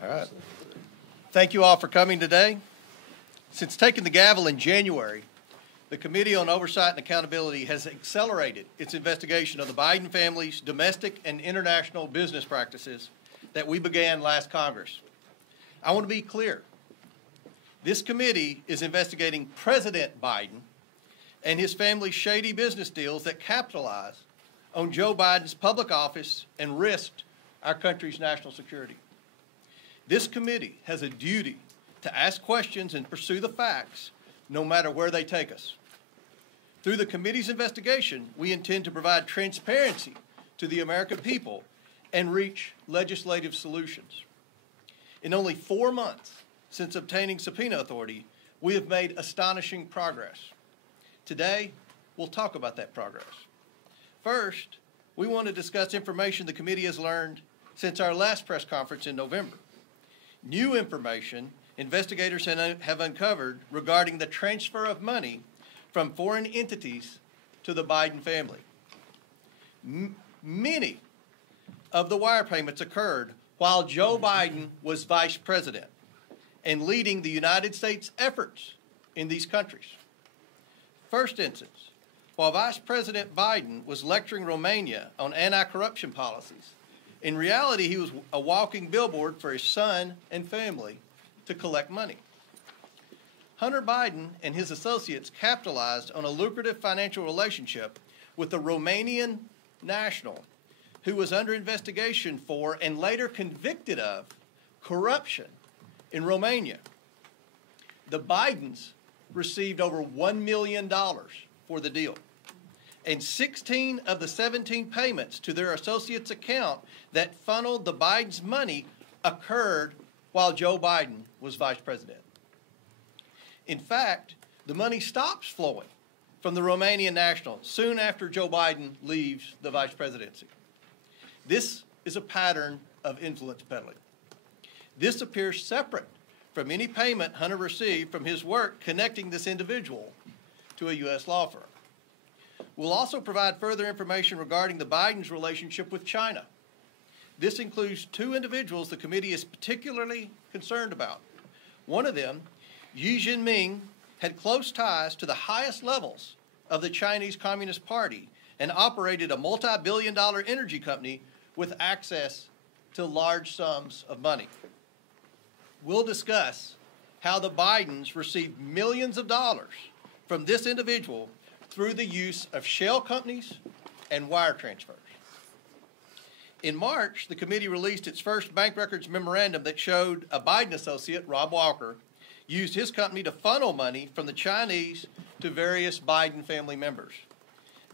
All right. Thank you all for coming today. Since taking the gavel in January, the Committee on Oversight and Accountability has accelerated its investigation of the Biden family's domestic and international business practices that we began last Congress. I want to be clear. This committee is investigating President Biden and his family's shady business deals that capitalize on Joe Biden's public office and risked our country's national security. This committee has a duty to ask questions and pursue the facts, no matter where they take us. Through the committee's investigation, we intend to provide transparency to the American people and reach legislative solutions. In only 4 months since obtaining subpoena authority, we have made astonishing progress. Today, we'll talk about that progress. First, we want to discuss information the committee has learned since our last press conference in November. New information investigators have uncovered regarding the transfer of money from foreign entities to the Biden family. Many of the wire payments occurred while Joe Biden was vice president and leading the United States efforts in these countries. First instance, while Vice President Biden was lecturing Romania on anti-corruption policies, in reality, he was a walking billboard for his son and family to collect money. Hunter Biden and his associates capitalized on a lucrative financial relationship with a Romanian national who was under investigation for and later convicted of corruption in Romania. The Bidens received over $1 million for the deal, and 16 of the 17 payments to their associates' account that funneled the Bidens' money occurred while Joe Biden was vice president. In fact, the money stops flowing from the Romanian national soon after Joe Biden leaves the vice presidency. This is a pattern of influence peddling. This appears separate from any payment Hunter received from his work connecting this individual to a U.S. law firm. We'll also provide further information regarding the Bidens' relationship with China. This includes 2 individuals the committee is particularly concerned about. One of them, Xi Jinping, had close ties to the highest levels of the Chinese Communist Party and operated a multi-billion-dollar energy company with access to large sums of money. We'll discuss how the Bidens received millions of dollars from this individual through the use of shell companies and wire transfers. In March, the committee released its first bank records memorandum that showed a Biden associate, Rob Walker, used his company to funnel money from the Chinese to various Biden family members.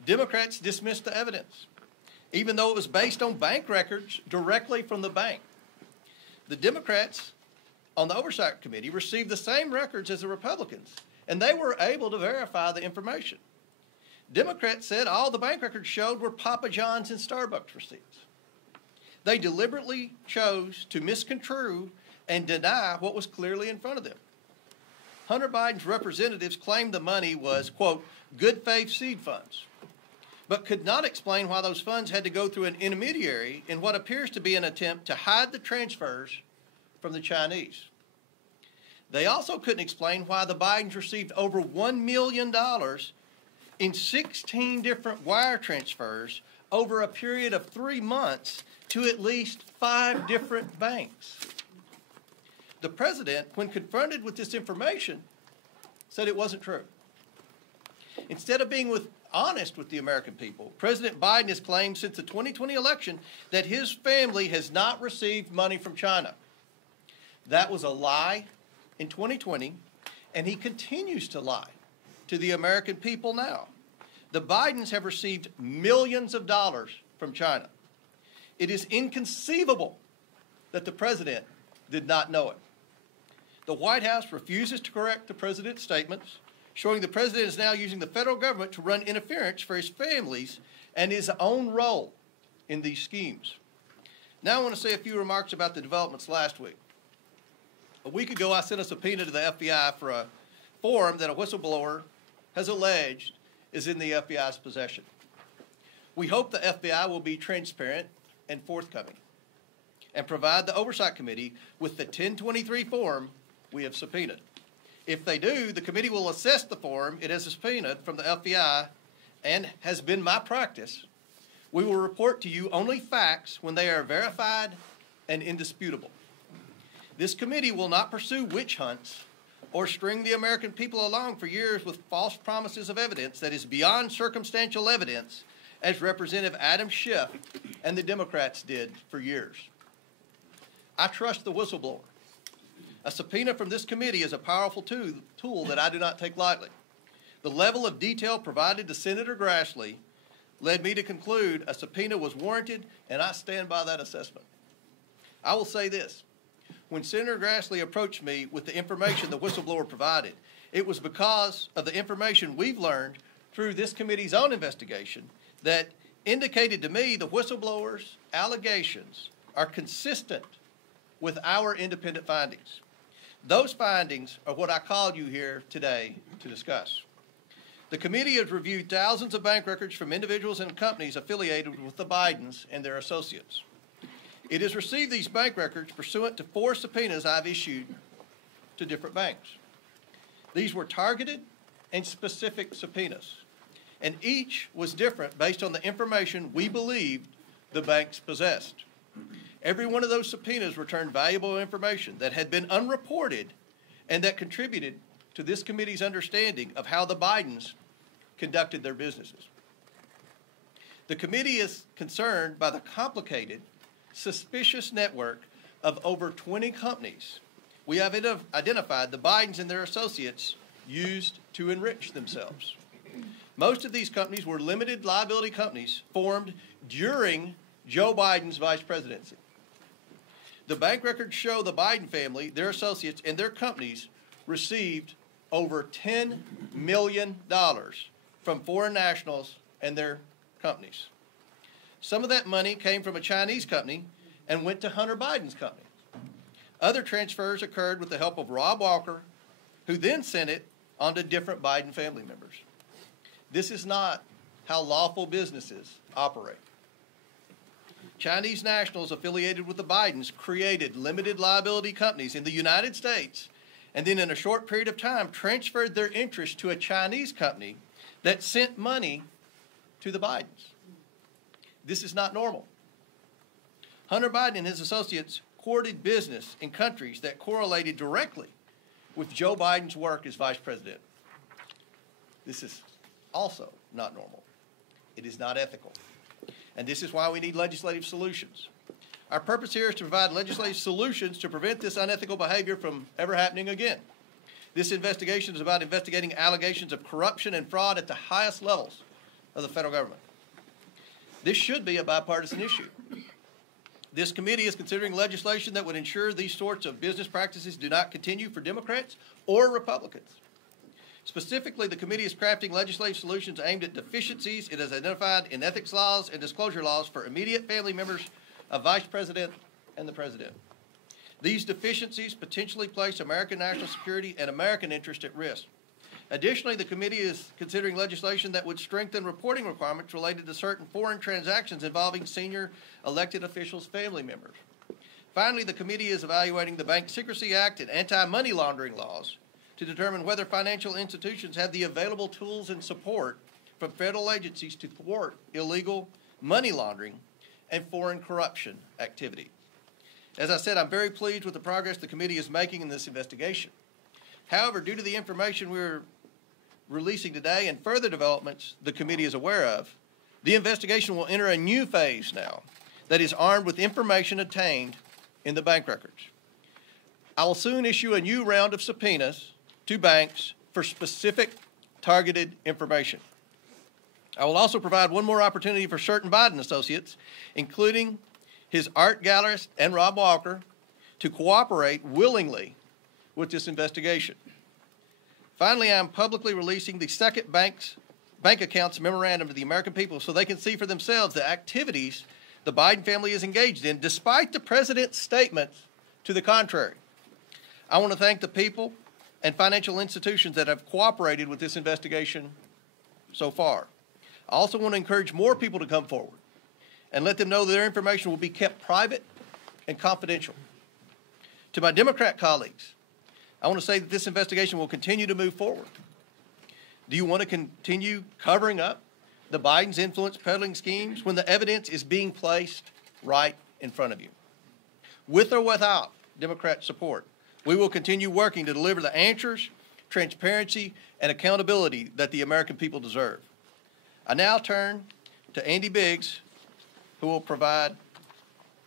Democrats dismissed the evidence, even though it was based on bank records directly from the bank. The Democrats on the Oversight Committee received the same records as the Republicans, and they were able to verify the information. Democrats said all the bank records showed were Papa John's and Starbucks receipts. They deliberately chose to misconstrue and deny what was clearly in front of them. Hunter Biden's representatives claimed the money was, quote, good faith seed funds, but could not explain why those funds had to go through an intermediary in what appears to be an attempt to hide the transfers from the Chinese. They also couldn't explain why the Bidens received over $1 million in 16 different wire transfers over a period of 3 months to at least 5 different banks. The president, when confronted with this information, said it wasn't true. Instead of being honest with the American people, President Biden has claimed since the 2020 election that his family has not received money from China. That was a lie in 2020, and he continues to lie to the American people now. The Bidens have received millions of dollars from China. It is inconceivable that the president did not know it. The White House refuses to correct the president's statements, showing the president is now using the federal government to run interference for his families and his own role in these schemes. Now I want to say a few remarks about the developments last week. A week ago, I sent a subpoena to the FBI for a form that a whistleblower has alleged is in the FBI's possession. We hope the FBI will be transparent and forthcoming and provide the Oversight Committee with the 1023 form we have subpoenaed. If they do, the committee will assess the form it has subpoenaed from the FBI, and has been my practice. We will report to you only facts when they are verified and indisputable. This committee will not pursue witch hunts or string the American people along for years with false promises of evidence that is beyond circumstantial evidence, as Representative Adam Schiff and the Democrats did for years. I trust the whistleblower. A subpoena from this committee is a powerful tool that I do not take lightly. The level of detail provided to Senator Grassley led me to conclude a subpoena was warranted, and I stand by that assessment. I will say this. When Senator Grassley approached me with the information the whistleblower provided, it was because of the information we've learned through this committee's own investigation that indicated to me the whistleblower's allegations are consistent with our independent findings. Those findings are what I called you here today to discuss. The committee has reviewed thousands of bank records from individuals and companies affiliated with the Bidens and their associates. It has received these bank records pursuant to 4 subpoenas I've issued to different banks. These were targeted and specific subpoenas, and each was different based on the information we believed the banks possessed. Every one of those subpoenas returned valuable information that had been unreported and that contributed to this committee's understanding of how the Bidens conducted their businesses. The committee is concerned by the complicated, suspicious network of over 20 companies we have identified the Bidens and their associates used to enrich themselves. Most of these companies were limited liability companies formed during Joe Biden's vice presidency. The bank records show the Biden family, their associates, and their companies received over $10 million from foreign nationals and their companies. Some of that money came from a Chinese company and went to Hunter Biden's company. Other transfers occurred with the help of Rob Walker, who then sent it on to different Biden family members. This is not how lawful businesses operate. Chinese nationals affiliated with the Bidens created limited liability companies in the United States, and then in a short period of time transferred their interest to a Chinese company that sent money to the Bidens. This is not normal. Hunter Biden and his associates courted business in countries that correlated directly with Joe Biden's work as vice president. This is also not normal. It is not ethical. And this is why we need legislative solutions. Our purpose here is to provide legislative solutions to prevent this unethical behavior from ever happening again. This investigation is about investigating allegations of corruption and fraud at the highest levels of the federal government. This should be a bipartisan issue. This committee is considering legislation that would ensure these sorts of business practices do not continue for Democrats or Republicans. Specifically, the committee is crafting legislative solutions aimed at deficiencies it has identified in ethics laws and disclosure laws for immediate family members of Vice President and the President. These deficiencies potentially place American national security and American interest at risk. Additionally, the committee is considering legislation that would strengthen reporting requirements related to certain foreign transactions involving senior elected officials' family members. Finally, the committee is evaluating the Bank Secrecy Act and anti-money laundering laws to determine whether financial institutions have the available tools and support from federal agencies to thwart illegal money laundering and foreign corruption activity. As I said, I'm very pleased with the progress the committee is making in this investigation. However, due to the information we're releasing today and further developments the committee is aware of, the investigation will enter a new phase now that is armed with information obtained in the bank records. I will soon issue a new round of subpoenas to banks for specific targeted information. I will also provide one more opportunity for certain Biden associates, including his art gallerist and Rob Walker, to cooperate willingly with this investigation. Finally, I am publicly releasing the second bank accounts memorandum to the American people so they can see for themselves the activities the Biden family is engaged in, despite the president's statements to the contrary. I want to thank the people and financial institutions that have cooperated with this investigation so far. I also want to encourage more people to come forward and let them know that their information will be kept private and confidential. To my Democrat colleagues, I want to say that this investigation will continue to move forward. Do you want to continue covering up the Biden's influence peddling schemes when the evidence is being placed right in front of you? With or without Democrat support, we will continue working to deliver the answers, transparency, and accountability that the American people deserve. I now turn to Andy Biggs, who will provide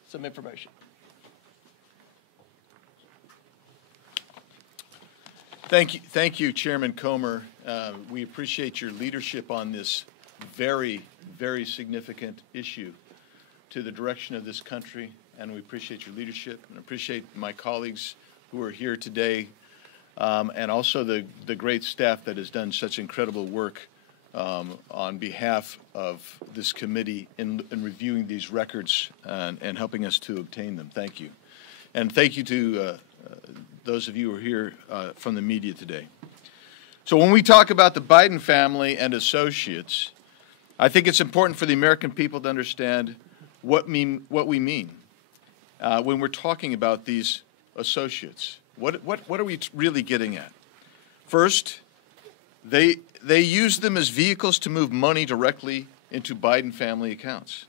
some information. Thank you, Chairman Comer. We appreciate your leadership on this very, very significant issue to the direction of this country, and we appreciate your leadership and appreciate my colleagues who are here today, and also the great staff that has done such incredible work on behalf of this committee in reviewing these records and helping us to obtain them. Thank you. And thank you to those of you who are here from the media today. So when we talk about the Biden family and associates, I think it's important for the American people to understand what we mean when we're talking about these associates. What are we really getting at? First, they use them as vehicles to move money directly into Biden family accounts.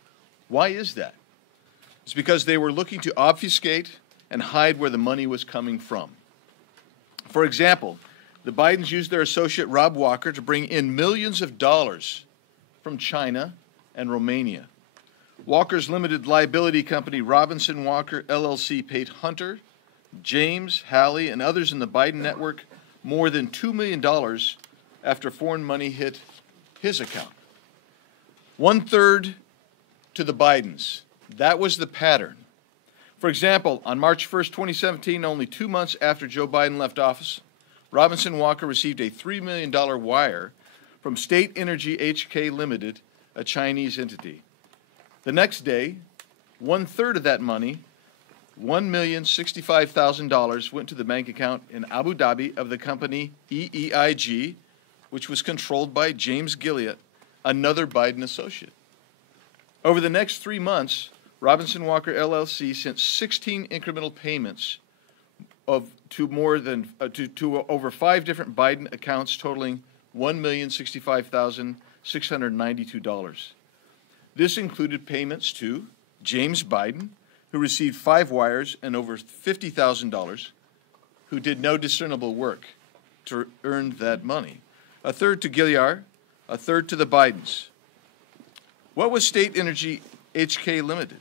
Why is that? It's because they were looking to obfuscate and hide where the money was coming from. For example, the Bidens used their associate Rob Walker to bring in millions of dollars from China and Romania. Walker's limited liability company, Robinson Walker LLC, paid Hunter, James, Hallie, and others in the Biden network more than $2 million after foreign money hit his account. 1/3 to the Bidens. That was the pattern. For example, on March 1st, 2017, only 2 months after Joe Biden left office, Robinson Walker received a $3 million wire from State Energy HK Limited, a Chinese entity. The next day, 1/3 of that money, $1,065,000, went to the bank account in Abu Dhabi of the company EEIG, which was controlled by James Gilliatt, another Biden associate. Over the next 3 months, Robinson Walker LLC sent 16 incremental payments to over 5 different Biden accounts totaling $1,065,692. This included payments to James Biden, who received 5 wires and over $50,000, who did no discernible work to earn that money. 1/3 to Gilliard, 1/3 to the Bidens. What was State Energy HK Limited?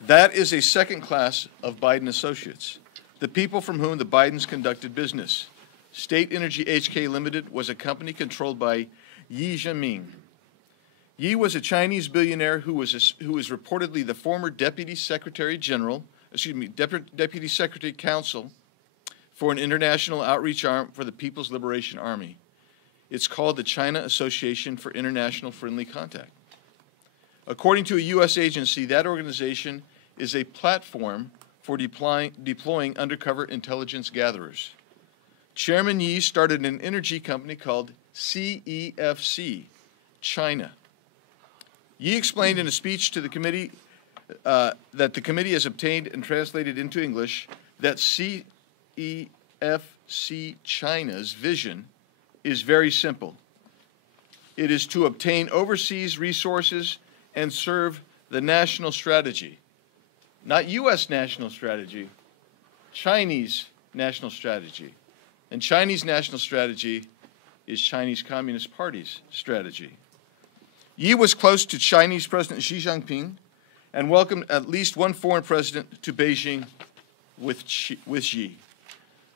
That is a second class of Biden associates, the people from whom the Bidens conducted business. State Energy HK Limited was a company controlled by Yi Jianming. Yi was a Chinese billionaire who was reportedly the former Deputy Secretary Counsel for an international outreach arm for the People's Liberation Army. It's called the China Association for International Friendly Contact. According to a U.S. agency, that organization is a platform for deploying undercover intelligence gatherers. Chairman Yi started an energy company called CEFC, China. Yi explained in a speech to the committee that the committee has obtained and translated into English that CEFC China's vision is very simple. It is to obtain overseas resources and serve the national strategy. Not U.S. national strategy, Chinese national strategy. And Chinese national strategy is Chinese Communist Party's strategy. Yi was close to Chinese President Xi Jinping and welcomed at least one foreign president to Beijing with Xi.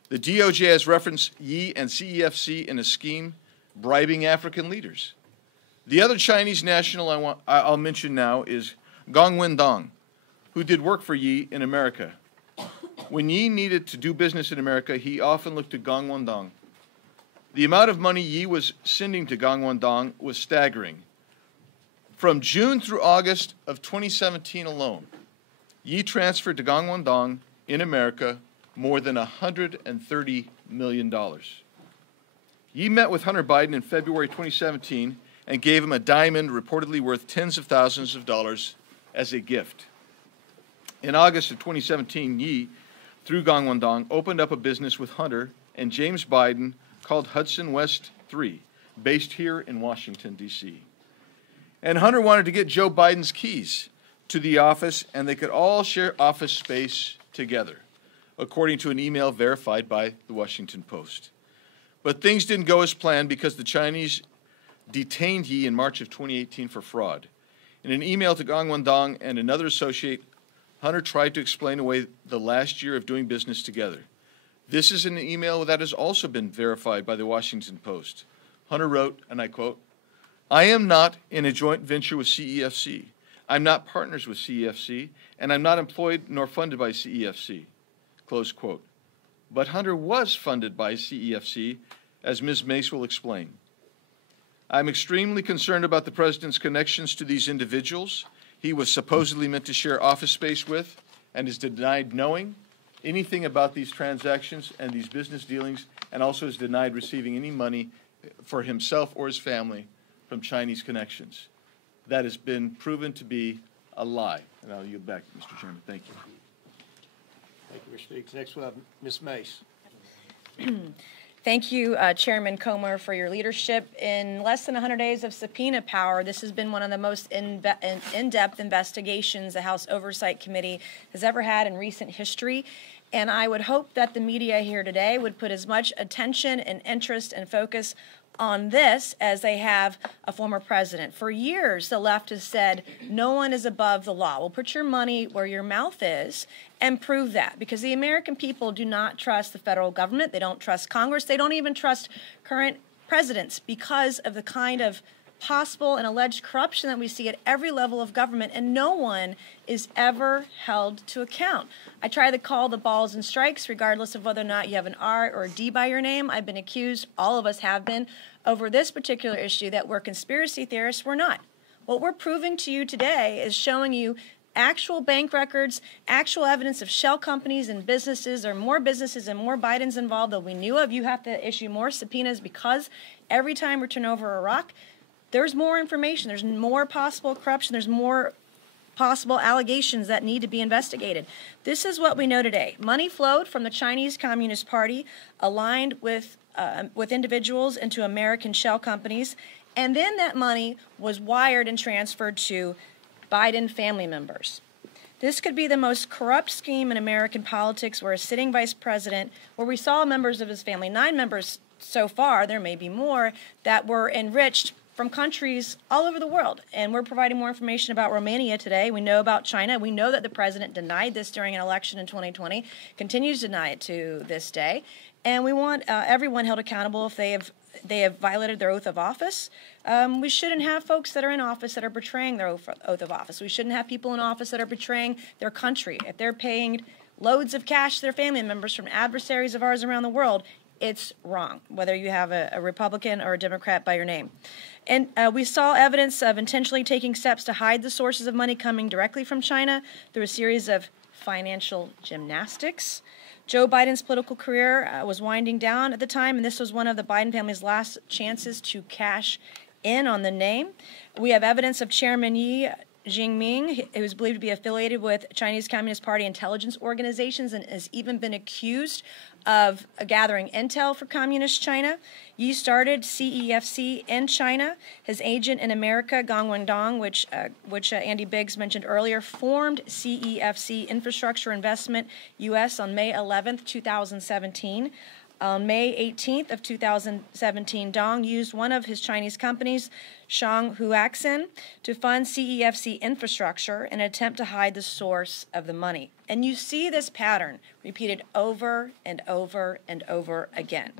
The DOJ has referenced Yi and CEFC in a scheme bribing African leaders. The other Chinese national I'll mention now is Gong Wendong, who did work for Yi in America. When Yi needed to do business in America, he often looked to Gong Wendong. The amount of money Yi was sending to Gong Wendong was staggering. From June through August of 2017 alone, Yi transferred to Gong Wendong in America more than $130 million. Yi met with Hunter Biden in February 2017 and gave him a diamond reportedly worth tens of thousands of dollars as a gift. In August of 2017, Yi, through Gangwon-dong, opened up a business with Hunter and James Biden called Hudson West 3, based here in Washington, D.C. And Hunter wanted to get Joe Biden's keys to the office, and they could all share office space together, according to an email verified by the Washington Post. But things didn't go as planned because the Chinese detained Yi in March of 2018 for fraud. In an email to Gangwon-dong and another associate, Hunter tried to explain away the last year of doing business together. This is an email that has also been verified by the Washington Post. Hunter wrote, and I quote, "I am not in a joint venture with CEFC. I'm not partners with CEFC, and I'm not employed nor funded by CEFC." Close quote. But Hunter was funded by CEFC, as Ms. Mace will explain. I'm extremely concerned about the President's connections to these individuals he was supposedly meant to share office space with and is denied knowing anything about these transactions and these business dealings, and also is denied receiving any money for himself or his family from Chinese connections. That has been proven to be a lie. And I'll yield back, Mr. Chairman. Thank you. Thank you, Mr. Speaks. Next we'll have Ms. Mace. Thank you, Chairman Comer, for your leadership. In less than 100 days of subpoena power, this has been one of the most in-depth investigations the House Oversight Committee has ever had in recent history. And I would hope that the media here today would put as much attention and interest and focus on this as they have a former president. For years, the left has said, no one is above the law. Well, put your money where your mouth is and prove that, because the American people do not trust the federal government. They don't trust Congress. They don't even trust current presidents because of the kind of possible and alleged corruption that we see at every level of government, and no one is ever held to account. I try to call the balls and strikes regardless of whether or not you have an R or a D by your name. I've been accused, all of us have been, over this particular issue that we're conspiracy theorists. We're not. What we're proving to you today is showing you actual bank records, actual evidence of shell companies and businesses. There are more businesses and more Bidens involved than we knew of. You have to issue more subpoenas because every time we turn over a rock, there's more information, there's more possible corruption, there's more possible allegations that need to be investigated. This is what we know today. Money flowed from the Chinese Communist Party, aligned with individuals into American shell companies, and then that money was wired and transferred to Biden family members. This could be the most corrupt scheme in American politics, where a sitting vice president, where we saw members of his family, 9 members so far, there may be more, that were enriched from countries all over the world. And we're providing more information about Romania today. We know about China. We know that the president denied this during an election in 2020, continues to deny it to this day. And we want everyone held accountable if they have violated their oath of office. We shouldn't have folks that are in office that are betraying their oath of office. We shouldn't have people in office that are betraying their country. If they're paying loads of cash to their family members from adversaries of ours around the world, it's wrong, whether you have a Republican or a Democrat by your name. And we saw evidence of intentionally taking steps to hide the sources of money coming directly from China through a series of financial gymnastics. Joe Biden's political career was winding down at the time, and this was one of the Biden family's last chances to cash in on the name. We have evidence of Chairman Yi Jinping, who is believed to be affiliated with Chinese Communist Party intelligence organizations and has even been accused of gathering intel for Communist China. Yi started CEFC in China. His agent in America, Gangwon-dong, which Andy Biggs mentioned earlier, formed CEFC Infrastructure Investment U.S. on May 11th, 2017. On May 18th of 2017, Dong used one of his Chinese companies, Shanghuaxin, to fund CEFC infrastructure in an attempt to hide the source of the money. And you see this pattern repeated over and over and over again.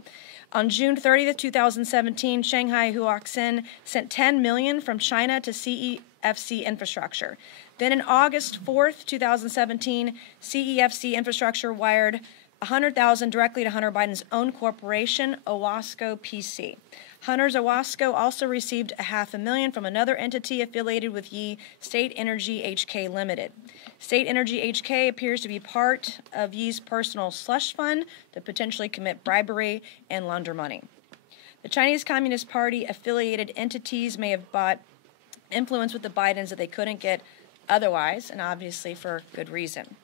On June 30th, 2017, Shanghai Huaxin sent $10 million from China to CEFC infrastructure. Then on August 4th, 2017, CEFC infrastructure wired $100,000 directly to Hunter Biden's own corporation, Owasco PC. Hunter Zawasco also received $500,000 from another entity affiliated with Yi, State Energy HK Limited. State Energy HK appears to be part of Yi's personal slush fund to potentially commit bribery and launder money. The Chinese Communist Party affiliated entities may have bought influence with the Bidens that they couldn't get otherwise, and obviously for good reason.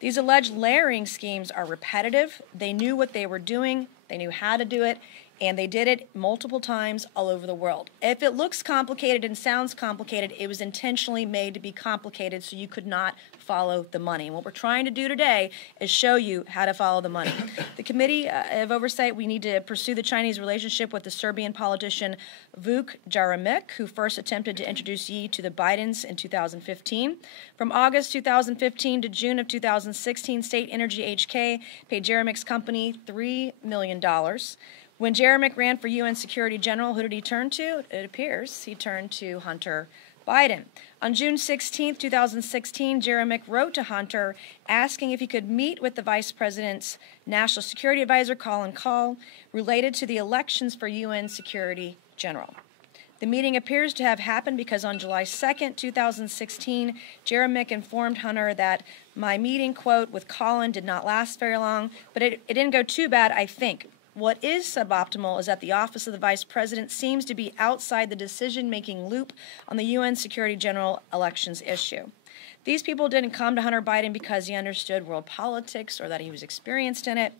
These alleged layering schemes are repetitive. They knew what they were doing, they knew how to do it, and they did it multiple times all over the world. If it looks complicated and sounds complicated, it was intentionally made to be complicated so you could not follow the money. And what we're trying to do today is show you how to follow the money. The Committee of Oversight, we need to pursue the Chinese relationship with the Serbian politician Vuk Jeremic, who first attempted to introduce Yi to the Bidens in 2015. From August 2015 to June of 2016, State Energy HK paid Jeremic's company $3 million. When Jeremic ran for UN Security General, who did he turn to? It appears he turned to Hunter Biden. On June 16, 2016, Jeremic wrote to Hunter asking if he could meet with the Vice President's National Security Advisor, Colin Kahl, related to the elections for UN Security General. The meeting appears to have happened because on July 2, 2016, Jeremic informed Hunter that my meeting, quote, with Colin did not last very long, but it didn't go too bad, I think. What is suboptimal is that the Office of the Vice President seems to be outside the decision-making loop on the UN Security General elections issue. These people didn't come to Hunter Biden because he understood world politics or that he was experienced in it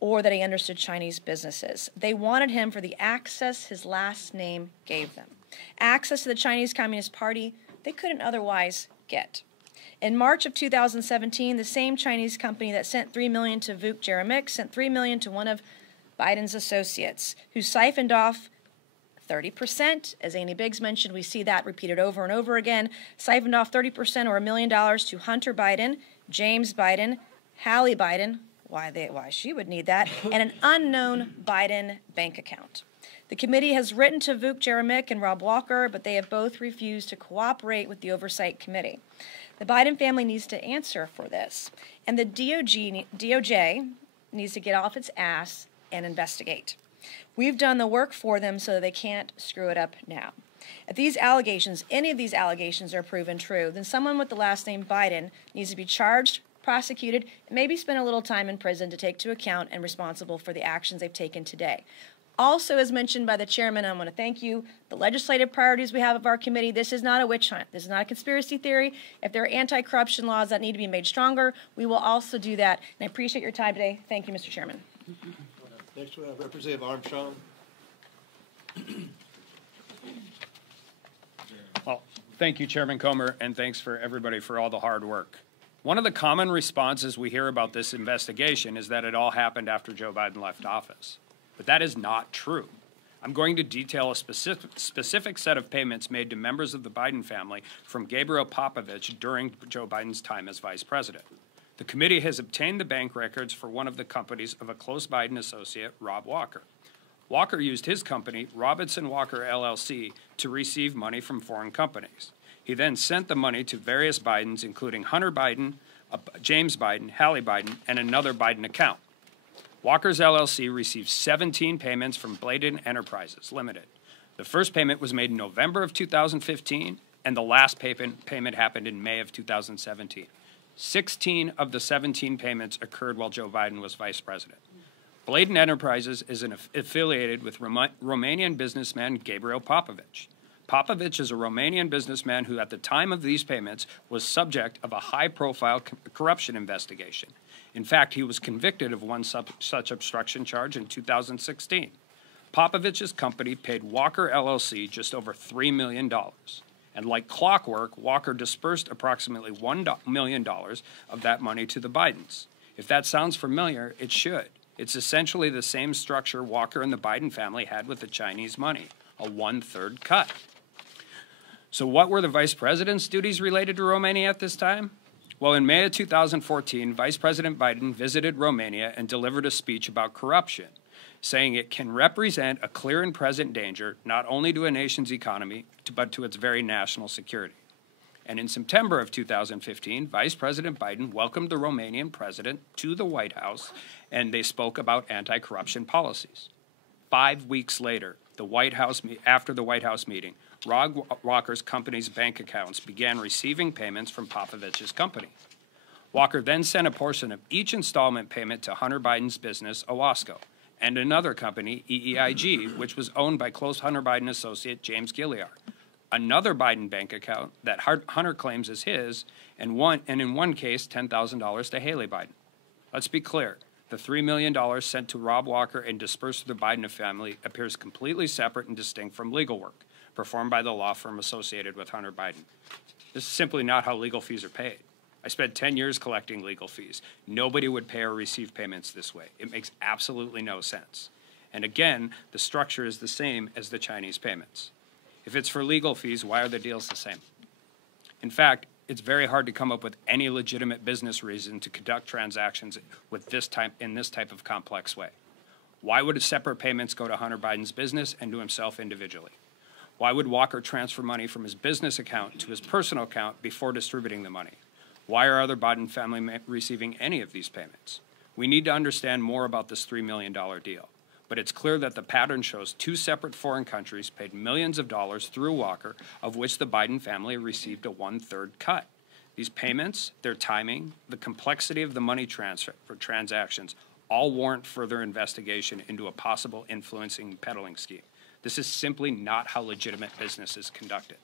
or that he understood Chinese businesses. They wanted him for the access his last name gave them. Access to the Chinese Communist Party they couldn't otherwise get. In March of 2017, the same Chinese company that sent $3 million to Vuk Jeremic sent $3 million to one of Biden's associates, who siphoned off 30%. As Annie Biggs mentioned, we see that repeated over and over again. Siphoned off 30% or $1 million to Hunter Biden, James Biden, Hallie Biden, why she would need that, and an unknown Biden bank account. The committee has written to Vuk Jeremic and Rob Walker, but they have both refused to cooperate with the Oversight Committee. The Biden family needs to answer for this, and the DOJ needs to get off its ass and investigate. We've done the work for them so that they can't screw it up now. If these allegations, any of these allegations are proven true, then someone with the last name Biden needs to be charged, prosecuted, and maybe spend a little time in prison to take to account and responsible for the actions they've taken today. Also, as mentioned by the chairman, I want to thank you, the legislative priorities we have of our committee, this is not a witch hunt. This is not a conspiracy theory. If there are anti-corruption laws that need to be made stronger, we will also do that. And I appreciate your time today. Thank you, Mr. Chairman. Next we have Representative Armstrong. Well, thank you, Chairman Comer, and thanks for everybody for all the hard work. One of the common responses we hear about this investigation is that it all happened after Joe Biden left office. But that is not true. I'm going to detail a specific set of payments made to members of the Biden family from Gabriel Popovich during Joe Biden's time as vice president. The committee has obtained the bank records for one of the companies of a close Biden associate, Rob Walker. Walker used his company, Robinson Walker LLC, to receive money from foreign companies. He then sent the money to various Bidens, including Hunter Biden, James Biden, Hallie Biden, and another Biden account. Walker's LLC received 17 payments from Bladen Enterprises Limited. The first payment was made in November of 2015, and the last payment happened in May of 2017. 16 of the 17 payments occurred while Joe Biden was vice president. Bladen Enterprises is affiliated with Romanian businessman Gabriel Popovich. Popovich is a Romanian businessman who, at the time of these payments, was subject of a high-profile corruption investigation. In fact, he was convicted of one such obstruction charge in 2016. Popovich's company paid Walker LLC just over $3 million. And like clockwork, Walker dispersed approximately $1 million of that money to the Bidens. If that sounds familiar, it should. It's essentially the same structure Walker and the Biden family had with the Chinese money, a 1/3 cut. So what were the vice president's duties related to Romania at this time? Well, in May of 2014, Vice President Biden visited Romania and delivered a speech about corruption, saying it can represent a clear and present danger not only to a nation's economy, but to its very national security. And in September of 2015, Vice President Biden welcomed the Romanian president to the White House, and they spoke about anti-corruption policies. 5 weeks later, after the White House meeting, Rob Walker's company's bank accounts began receiving payments from Popovich's company. Walker then sent a portion of each installment payment to Hunter Biden's business, Owasco, and another company, EEIG, which was owned by close Hunter Biden associate James Gilliar. Another Biden bank account that Hunter claims is his, and in one case, $10,000 to Haley Biden. Let's be clear. The $3 million sent to Rob Walker and dispersed to the Biden family appears completely separate and distinct from legal work performed by the law firm associated with Hunter Biden. This is simply not how legal fees are paid. I spent 10 years collecting legal fees. Nobody would pay or receive payments this way. It makes absolutely no sense. And again, the structure is the same as the Chinese payments. If it's for legal fees, why are the deals the same? In fact, it's very hard to come up with any legitimate business reason to conduct transactions in this type of complex way. Why would separate payments go to Hunter Biden's business and to himself individually? Why would Walker transfer money from his business account to his personal account before distributing the money? Why are other Biden family receiving any of these payments? We need to understand more about this $3 million deal. But it's clear that the pattern shows two separate foreign countries paid millions of dollars through Walker, of which the Biden family received a 1/3 cut. These payments, their timing, the complexity of the money transfer for transactions all warrant further investigation into a possible influencing peddling scheme. This is simply not how legitimate business is conducted.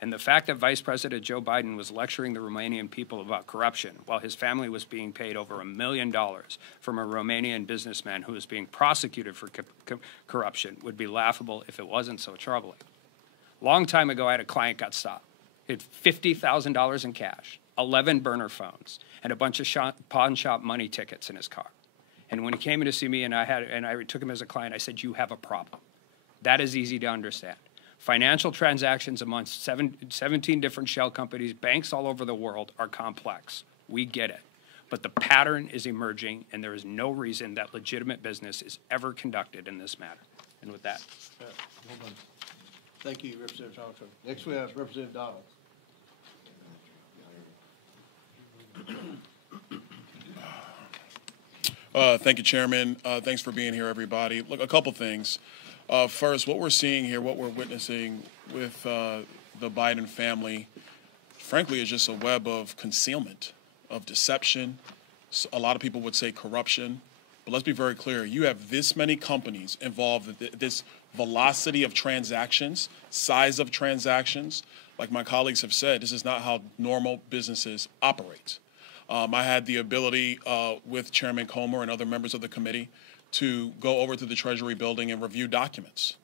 And the fact that Vice President Joe Biden was lecturing the Romanian people about corruption while his family was being paid over $1 million from a Romanian businessman who was being prosecuted for corruption would be laughable if it wasn't so troubling. A long time ago, I had a client got stopped. He had $50,000 in cash, 11 burner phones, and a bunch of pawn shop money tickets in his car. And when he came in to see me and I took him as a client, I said, "You have a problem." That is easy to understand. Financial transactions amongst 17 different shell companies, banks all over the world are complex. We get it. But the pattern is emerging, and there is no reason that legitimate business is ever conducted in this matter. And with that. Hold on. Thank you, Representative Thompson. Next we have Representative Donald. Thank you, Chairman. Thanks for being here, everybody. Look, a couple things. First, what we're seeing here, what we're witnessing with the Biden family, frankly, is just a web of concealment, of deception. A lot of people would say corruption. But let's be very clear. You have this many companies involved, this velocity of transactions, size of transactions. Like my colleagues have said, this is not how normal businesses operate. I had the ability with Chairman Comer and other members of the committee to go over to the Treasury building and review documents.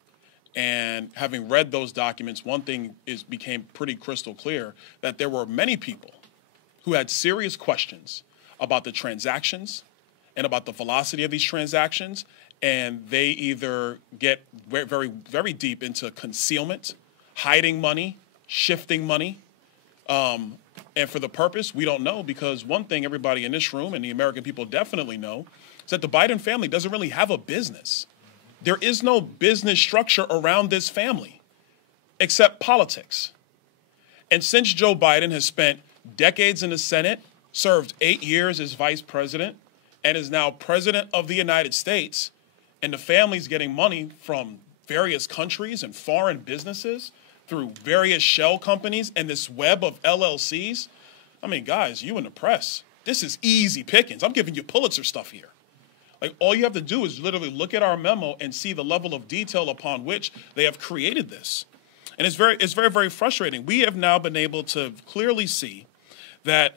And having read those documents, one thing became pretty crystal clear, that there were many people who had serious questions about the transactions and about the velocity of these transactions, and they either get very, very deep into concealment, hiding money, shifting money, and for the purpose, we don't know, because one thing everybody in this room and the American people definitely know is that the Biden family doesn't really have a business. There is no business structure around this family except politics. And since Joe Biden has spent decades in the Senate, served 8 years as vice president, and is now president of the United States, and the family's getting money from various countries and foreign businesses through various shell companies and this web of LLCs. I mean, guys, you in the press, this is easy pickings. I'm giving you Pulitzer stuff here. Like, all you have to do is literally look at our memo and see the level of detail upon which they have created this. And it's very, very frustrating. We have now been able to clearly see that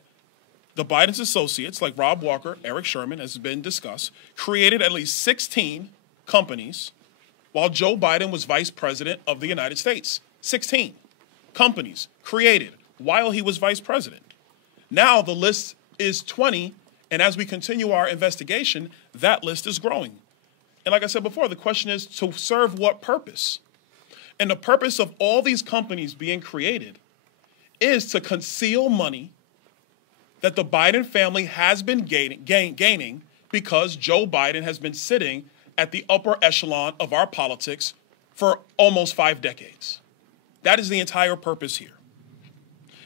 the Biden's associates, like Rob Walker, Eric Sherman, as has been discussed, created at least 16 companies while Joe Biden was vice president of the United States. 16 companies created while he was vice president. Now the list is 20, and as we continue our investigation, that list is growing. And like I said before, the question is, to serve what purpose? And the purpose of all these companies being created is to conceal money that the Biden family has been gaining because Joe Biden has been sitting at the upper echelon of our politics for almost 5 decades. That is the entire purpose here.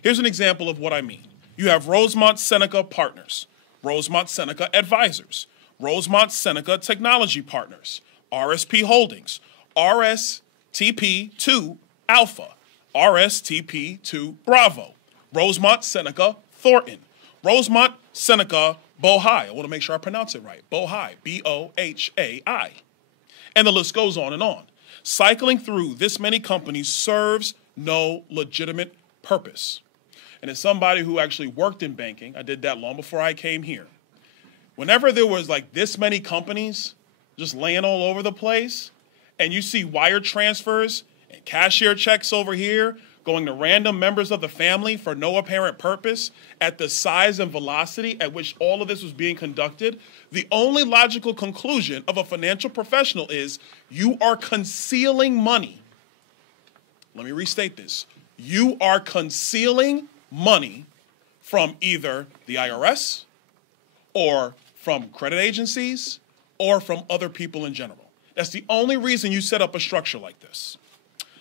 Here's an example of what I mean. You have Rosemont Seneca Partners, Rosemont Seneca Advisors, Rosemont Seneca Technology Partners, RSP Holdings, RSTP2 Alpha, RSTP2 Bravo, Rosemont, Seneca, Thornton, Rosemont, Seneca, Bohai. I want to make sure I pronounce it right. Bohai, B-O-H-A-I. And the list goes on and on. Cycling through this many companies serves no legitimate purpose. And as somebody who actually worked in banking, I did that long before I came here. Whenever there was like this many companies just laying all over the place, and you see wire transfers and cashier checks over here going to random members of the family for no apparent purpose at the size and velocity at which all of this was being conducted, the only logical conclusion of a financial professional is you are concealing money. Let me restate this. You are concealing money from either the IRS or from credit agencies or from other people in general. That's the only reason you set up a structure like this.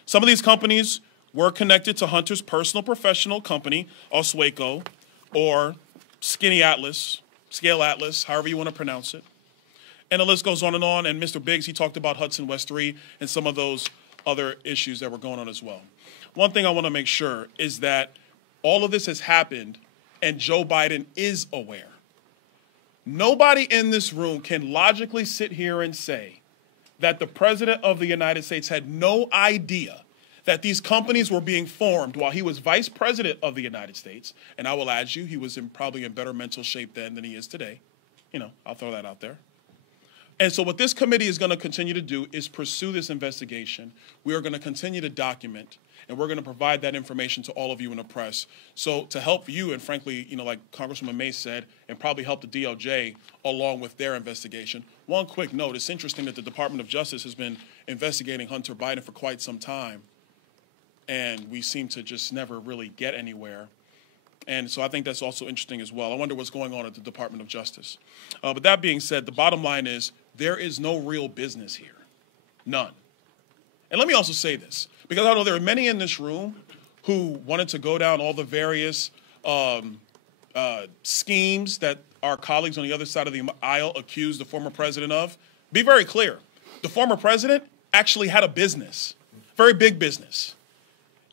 Some of these companies were connected to Hunter's personal professional company, Oswego, or Skinny Atlas, Scale Atlas, however you want to pronounce it. And the list goes on. And Mr. Biggs, he talked about Hudson West 3 and some of those other issues that were going on as well. One thing I want to make sure is that all of this has happened and Joe Biden is aware. Nobody in this room can logically sit here and say that the President of the United States had no idea that these companies were being formed while he was Vice President of the United States. And I will add you, he was probably in better mental shape then than he is today. You know, I'll throw that out there. And so what this committee is going to continue to do is pursue this investigation. We are going to continue to document, and we're going to provide that information to all of you in the press. So to help you, and frankly, you know, like Congresswoman May said, and probably help the DOJ along with their investigation. One quick note, it's interesting that the Department of Justice has been investigating Hunter Biden for quite some time, and we seem to just never really get anywhere. And so I think that's also interesting as well. I wonder what's going on at the Department of Justice. But that being said, the bottom line is there is no real business here. None. And let me also say this, because I know there are many in this room who wanted to go down all the various schemes that our colleagues on the other side of the aisle accused the former president of. Be very clear. The former president actually had a business, very big business.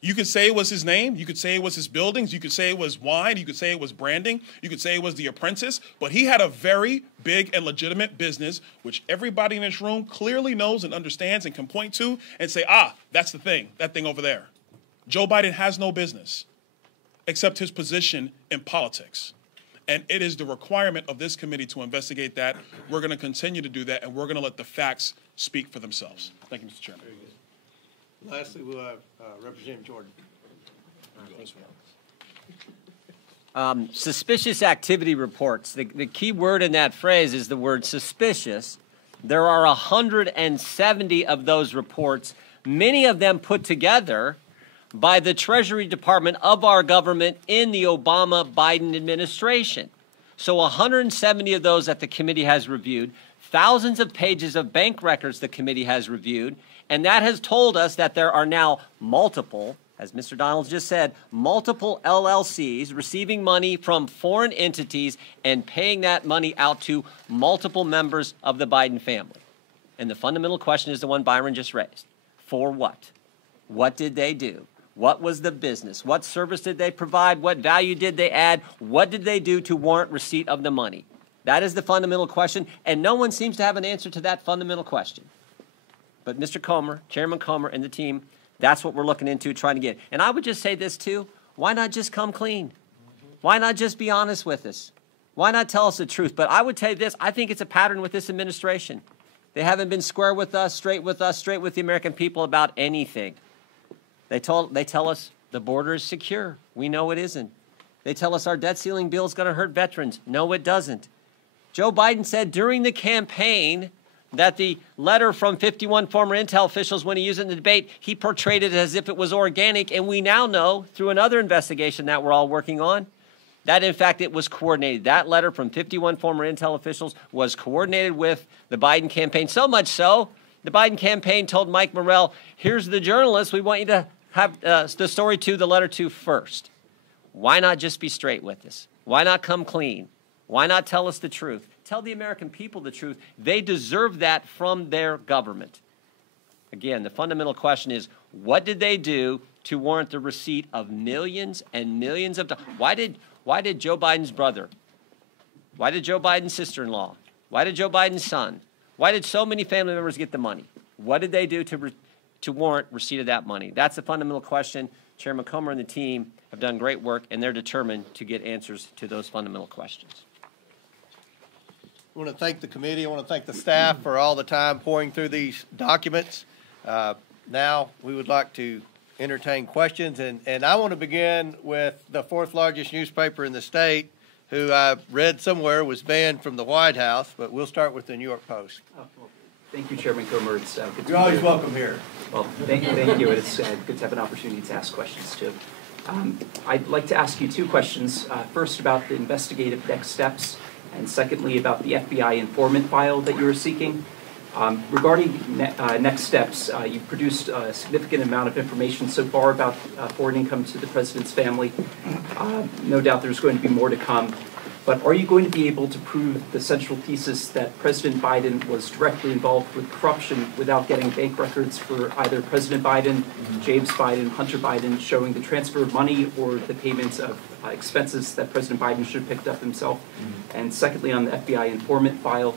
You could say it was his name. You could say it was his buildings. You could say it was wine. You could say it was branding. You could say it was The Apprentice. But he had a very big and legitimate business, which everybody in this room clearly knows and understands and can point to and say, ah, that's the thing, that thing over there. Joe Biden has no business except his position in politics. And it is the requirement of this committee to investigate that. We're going to continue to do that, and we're going to let the facts speak for themselves. Thank you, Mr. Chairman. Lastly, we'll have Representative Jordan. Suspicious activity reports. The key word in that phrase is the word suspicious. There are 170 of those reports, many of them put together by the Treasury Department of our government in the Obama-Biden administration. So 170 of those that the committee has reviewed, thousands of pages of bank records the committee has reviewed, and that has told us that there are now multiple, as Mr. Donalds just said, multiple LLCs receiving money from foreign entities and paying that money out to multiple members of the Biden family. And the fundamental question is the one Byron just raised. For what? What did they do? What was the business? What service did they provide? What value did they add? What did they do to warrant receipt of the money? That is the fundamental question, and no one seems to have an answer to that fundamental question. But Mr. Comer, Chairman Comer, and the team, that's what we're looking into, trying to get. And I would just say this, too. Why not just come clean? Why not just be honest with us? Why not tell us the truth? But I would tell you this. I think it's a pattern with this administration. They haven't been square with us, straight with the American people about anything. They tell us the border is secure. We know it isn't. They tell us our debt ceiling bill is going to hurt veterans. No, it doesn't. Joe Biden said during the campaign that the letter from 51 former intel officials, when he used it in the debate, he portrayed it as if it was organic. And we now know, through another investigation that we're all working on, that in fact it was coordinated. That letter from 51 former intel officials was coordinated with the Biden campaign. So much so, the Biden campaign told Mike Morrell, here's the journalist we want you to have the story to, the letter to first. Why not just be straight with us? Why not come clean? Why not tell us the truth? Tell the American people the truth. They deserve that from their government. Again, the fundamental question is, what did they do to warrant the receipt of millions and millions of dollars? Why did Joe Biden's brother, why did Joe Biden's sister-in-law, why did Joe Biden's son, why did so many family members get the money? What did they do to warrant receipt of that money? That's the fundamental question. Chairman Comer and the team have done great work, and they're determined to get answers to those fundamental questions. I want to thank the committee. I want to thank the staff for all the time pouring through these documents. Now we would like to entertain questions, and I want to begin with the fourth largest newspaper in the state, who I read somewhere was banned from the White House, but we'll start with the New York Post. Oh, well, thank you, Chairman Comer. It's good to You're always welcome here. Well, thank you. It's good to have an opportunity to ask questions, too. I'd like to ask you two questions. First, about the investigative next steps, and secondly, about the FBI informant file that you are seeking. Regarding next steps, you've produced a significant amount of information so far about foreign income to the president's family. No doubt there's going to be more to come. But are you going to be able to prove the central thesis that President Biden was directly involved with corruption without getting bank records for either President Biden, James Biden, Hunter Biden, showing the transfer of money or the payments of expenses that President Biden should have picked up himself? And secondly, on the FBI informant file,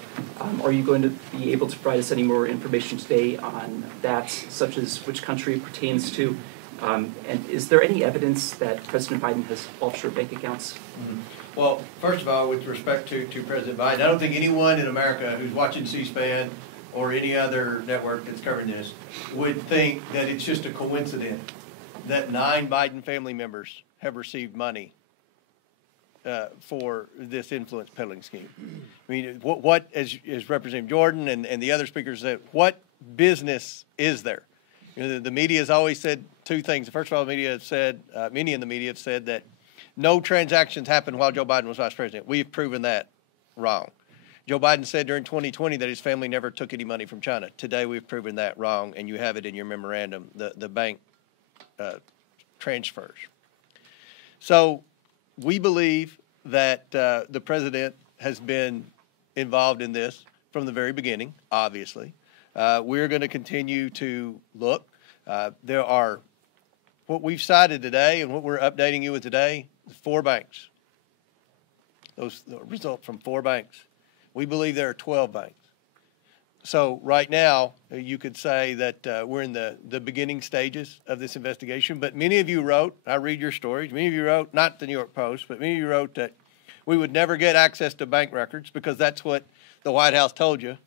are you going to be able to provide us any more information today on that, such as which country it pertains to? And is there any evidence that President Biden has offshore bank accounts? Well, first of all, with respect to President Biden, I don't think anyone in America who's watching C-SPAN or any other network that's covering this would think that it's just a coincidence that 9 Biden family members have received money for this influence peddling scheme. I mean, what as Representative Jordan and the other speakers said, what business is there? You know, the media has always said two things. First of all, the media have said, many in the media have said that no transactions happened while Joe Biden was vice president. We've proven that wrong. Joe Biden said during 2020 that his family never took any money from China. Today we've proven that wrong, and you have it in your memorandum, the bank transfers. So we believe that the president has been involved in this from the very beginning, obviously. We're going to continue to look. There are, what we've cited today and what we're updating you with today, 4 banks. Those result from 4 banks. We believe there are 12 banks. So right now, you could say that we're in the beginning stages of this investigation, but many of you wrote, I read your stories, many of you wrote, not the New York Post, but many of you wrote that we would never get access to bank records because that's what the White House told you.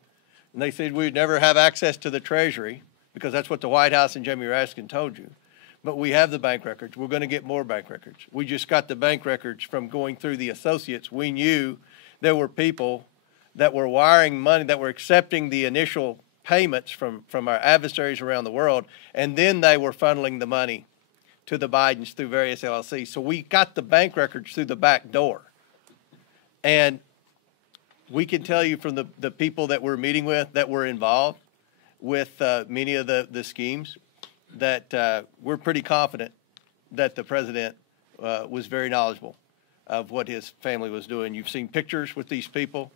And they said we'd never have access to the Treasury because that's what the White House and Jamie Raskin told you. But we have the bank records. We're going to get more bank records. We just got the bank records from going through the associates. We knew there were people that were wiring money, that were accepting the initial payments from our adversaries around the world, and then they were funneling the money to the Bidens through various LLCs. So we got the bank records through the back door. And we can tell you from the people that we're meeting with that were involved with many of the schemes that we're pretty confident that the president was very knowledgeable of what his family was doing. You've seen pictures with these people.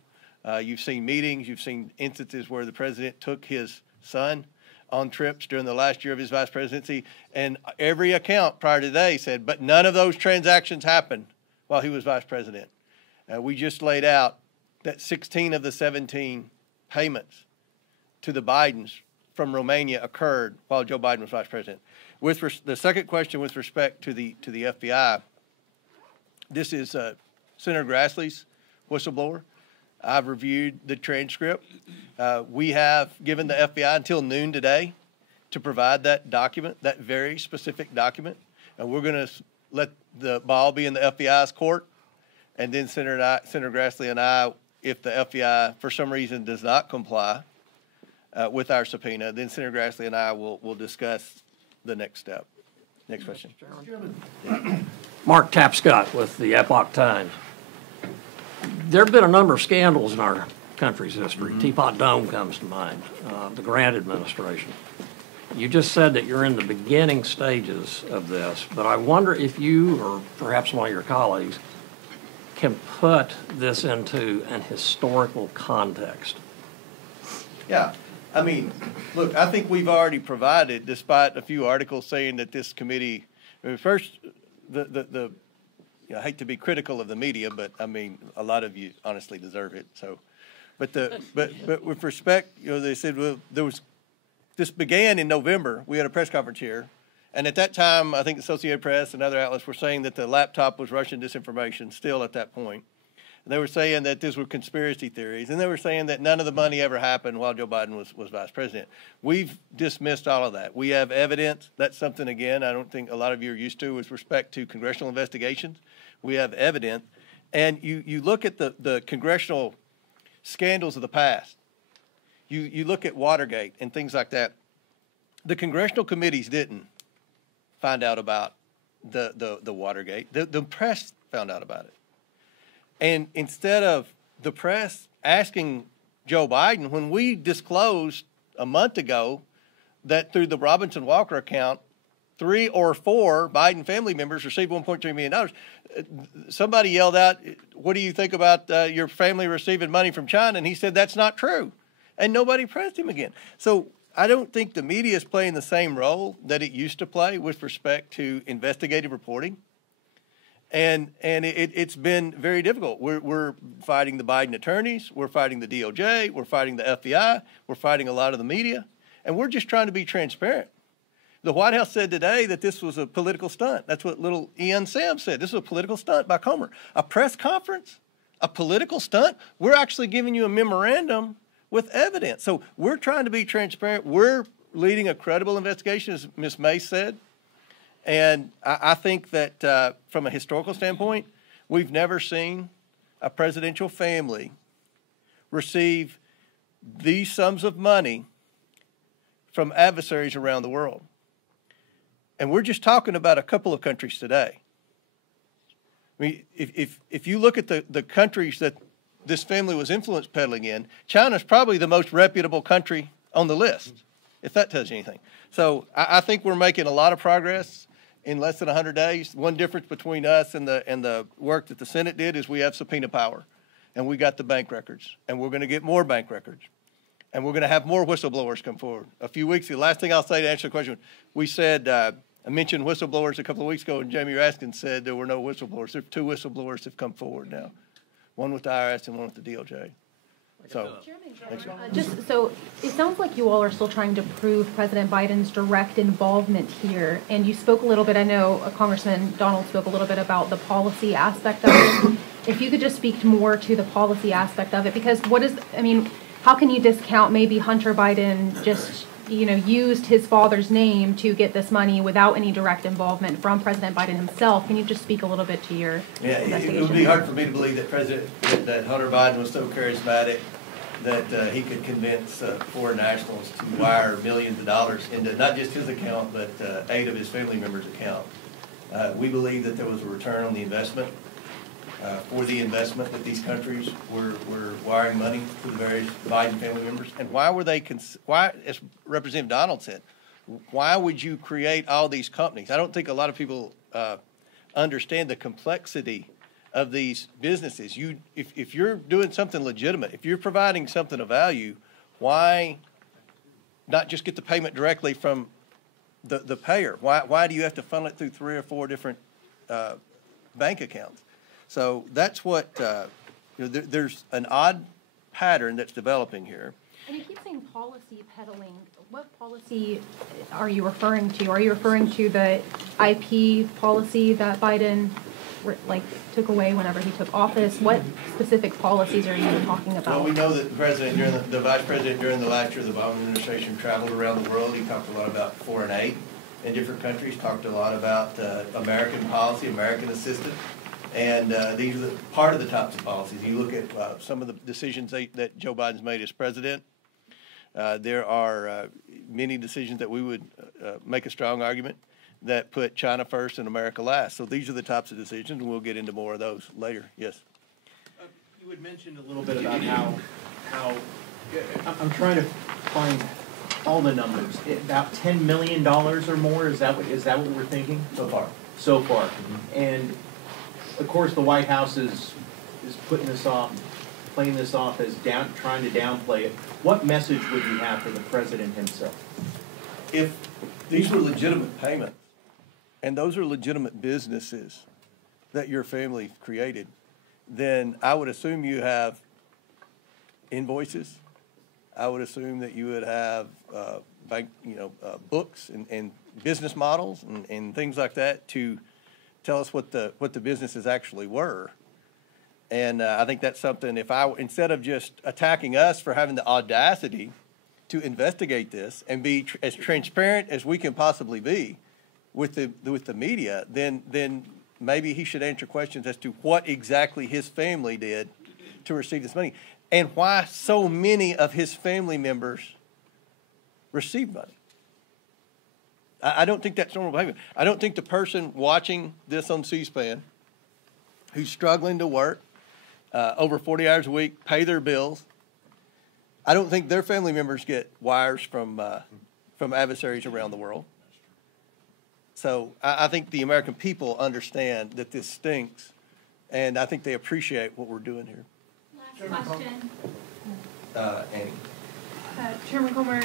You've seen meetings. You've seen instances where the president took his son on trips during the last year of his vice presidency. And every account prior to today said, but none of those transactions happened while he was vice president. We just laid out that 16 of the 17 payments to the Bidens from Romania occurred while Joe Biden was vice president. With the second question with respect to the FBI, this is Senator Grassley's whistleblower. I've reviewed the transcript. We have given the FBI until noon today to provide that document, that very specific document, and we're going to let the ball be in the FBI's court, and then Senator Grassley and I, if the FBI for some reason does not comply with our subpoena, then Senator Grassley and I will discuss the next step. Next question. Mark Tapscott with the Epoch Times. There have been a number of scandals in our country's history. Teapot Dome comes to mind, the Grant administration. You just said that you're in the beginning stages of this, but I wonder if you or perhaps one of your colleagues can put this into an historical context. Yeah. I mean, look, I think we've already provided, despite a few articles saying that this committee, first, I hate to be critical of the media, but I mean, a lot of you honestly deserve it. So, but with respect, they said, well, this began in November. We had a press conference here, and at that time, I think the Associated Press and other outlets were saying that the laptop was Russian disinformation. Still at that point. They were saying that these were conspiracy theories, and they were saying that none of the money ever happened while Joe Biden was vice president. We've dismissed all of that. We have evidence. That's something, again, I don't think a lot of you are used to with respect to congressional investigations. We have evidence. And you look at the congressional scandals of the past. You look at Watergate and things like that. The congressional committees didn't find out about the Watergate. The press found out about it. And instead of the press asking Joe Biden, when we disclosed a month ago that through the Robinson Walker account, 3 or 4 Biden family members received $1.3 million, somebody yelled out, what do you think about your family receiving money from China? And he said, that's not true. And nobody pressed him again. So I don't think the media is playing the same role that it used to play with respect to investigative reporting. And it's been very difficult. We're fighting the Biden attorneys. We're fighting the DOJ. We're fighting the FBI. We're fighting a lot of the media. And we're just trying to be transparent. The White House said today that this was a political stunt. That's what little Ian Sam said. This is a political stunt by Comer. A press conference? A political stunt? We're actually giving you a memorandum with evidence. So we're trying to be transparent. We're leading a credible investigation, as Ms. May said. And I think that from a historical standpoint, we've never seen a presidential family receive these sums of money from adversaries around the world. And we're just talking about a couple of countries today. I mean, if you look at the countries that this family was influence peddling in, China's probably the most reputable country on the list, if that tells you anything. So I think we're making a lot of progress in less than 100 days. One difference between us and the work that the Senate did is we have subpoena power, and we got the bank records, and we're going to get more bank records, and we're going to have more whistleblowers come forward. A few weeks ago, last thing I'll say to answer the question, we said, I mentioned whistleblowers a couple of weeks ago, and Jamie Raskin said there were no whistleblowers. There are 2 whistleblowers that have come forward now, one with the IRS and one with the DOJ. So, just so it sounds like you all are still trying to prove President Biden's direct involvement here, and you spoke a little bit. I know Congressman Donald spoke a little bit about the policy aspect of it. If you could just speak more to the policy aspect of it, because how can you discount maybe Hunter Biden just used his father's name to get this money without any direct involvement from President Biden himself? Can you just speak a little bit to your investigation? It would be hard for me to believe that Hunter Biden was so charismatic that he could convince foreign nationals to wire millions of dollars into not just his account, but 8 of his family members' account. We believe that there was a return on the investment for the investment that these countries were wiring money to the various Biden family members. And why were they, as Representative Donald said, why would you create all these companies? I don't think a lot of people understand the complexity of these businesses. If you're doing something legitimate, if you're providing something of value, why not just get the payment directly from the payer? Why do you have to funnel it through 3 or 4 different bank accounts? So that's what, there's an odd pattern that's developing here. And you keep saying policy peddling. What policy are you referring to? Are you referring to the IP policy that Biden took away whenever he took office? What specific policies are you talking about? Well, we know that the vice president during the last year of the Obama administration traveled around the world. He talked a lot about foreign aid in different countries, talked a lot about American policy, American assistance. And these are part of the types of policies. You look at some of the decisions that Joe Biden's made as president. There are many decisions that we would make a strong argument that put China first and America last. So these are the types of decisions, and we'll get into more of those later. Yes? You had mentioned a little bit about how I'm trying to find all the numbers. About $10 million or more, is that what we're thinking? So far. So far. Mm-hmm. And of course, the White House is putting this off playing this off as trying to downplay it. What message would you have for the president himself? If these were legitimate payments, and those are legitimate businesses that your family created, then I would assume you have invoices. I would assume that you would have books and business models and things like that to tell us what the businesses actually were. And I think that's something, instead of just attacking us for having the audacity to investigate this and be as transparent as we can possibly be with the media, then maybe he should answer questions as to what exactly his family did to receive this money and why so many of his family members received money. I don't think that's normal behavior. I don't think the person watching this on C-SPAN who's struggling to work over 40 hours a week, pay their bills, I don't think their family members get wires from adversaries around the world. So I think the American people understand that this stinks, and I think they appreciate what we're doing here. Last question. Annie. Chairman Comer,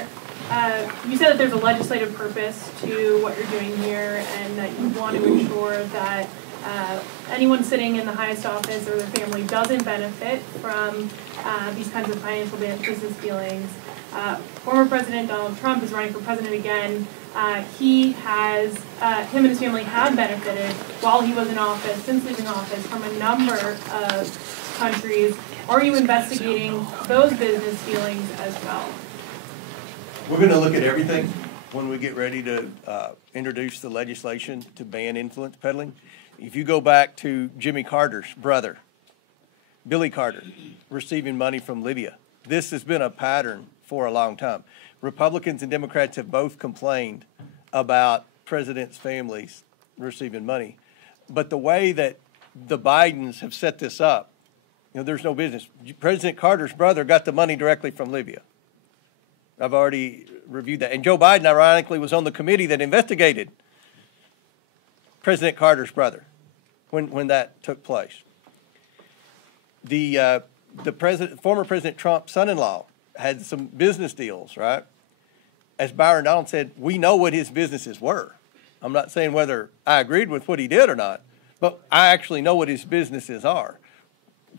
you said that there's a legislative purpose to what you're doing here and that you want to ensure that anyone sitting in the highest office or their family doesn't benefit from these kinds of financial business dealings. Former President Donald Trump is running for president again. Him and his family have benefited while he was in office, since leaving office, from a number of countries. Are you investigating those business dealings as well? We're going to look at everything when we get ready to introduce the legislation to ban influence peddling. If you go back to Jimmy Carter's brother, Billy Carter, receiving money from Libya, this has been a pattern for a long time. Republicans and Democrats have both complained about presidents' families receiving money. But the way that the Bidens have set this up, there's no business. President Carter's brother got the money directly from Libya. I've already reviewed that. And Joe Biden, ironically, was on the committee that investigated President Carter's brother when that took place. The former President Trump's son-in-law had some business deals, right? As Byron Donald said, we know what his businesses were. I'm not saying whether I agreed with what he did or not, but I actually know what his businesses are.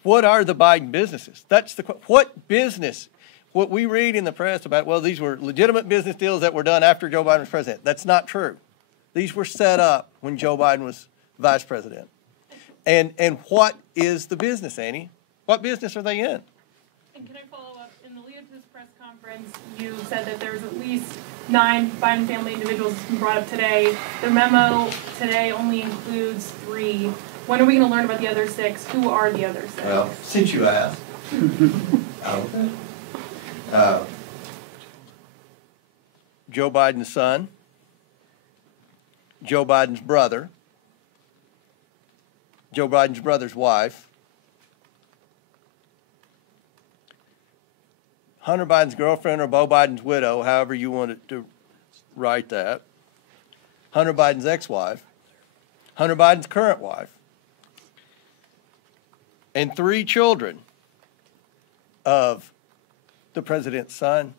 What are the Biden businesses? That's what business? What we read in the press about, well, these were legitimate business deals that were done after Joe Biden was president. That's not true. These were set up when Joe Biden was vice president. And what is the business, Annie? What business are they in? And can I follow up? In the lead up to this press conference, you said that there's at least 9 Biden family individuals that's been brought up today. The memo today only includes 3. When are we going to learn about the other 6? Who are the other 6? Well, since you asked, Joe Biden's son, Joe Biden's brother, Joe Biden's brother's wife, Hunter Biden's girlfriend or Beau Biden's widow, however you want to write that, Hunter Biden's ex-wife, Hunter Biden's current wife, and 3 children of the president's son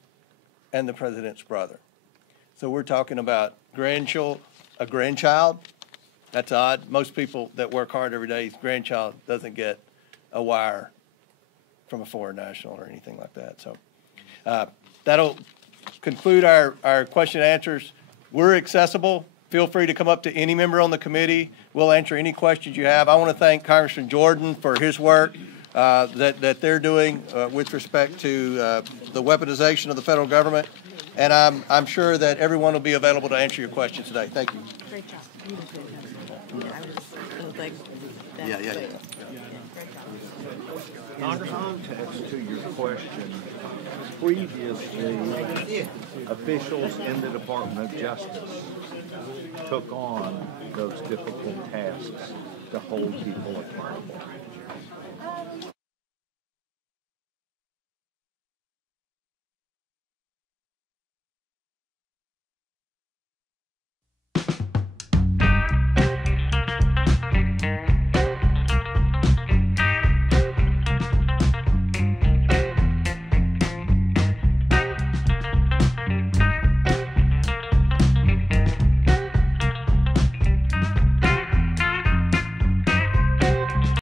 and the president's brother. So we're talking about a grandchild. That's odd. Most people that work hard every day, grandchild doesn't get a wire from a foreign national or anything like that. So that'll conclude our question and answers. We're accessible. Feel free to come up to any member on the committee. We'll answer any questions you have. I want to thank Congressman Jordan for his work that they're doing with respect to the weaponization of the federal government. And I'm sure that everyone will be available to answer your questions today. Thank you. Great job. You did great job. Yeah, I was like that. Yeah. Congressman, context to your question, previously officials in the Department of Justice took on those difficult tasks to hold people accountable.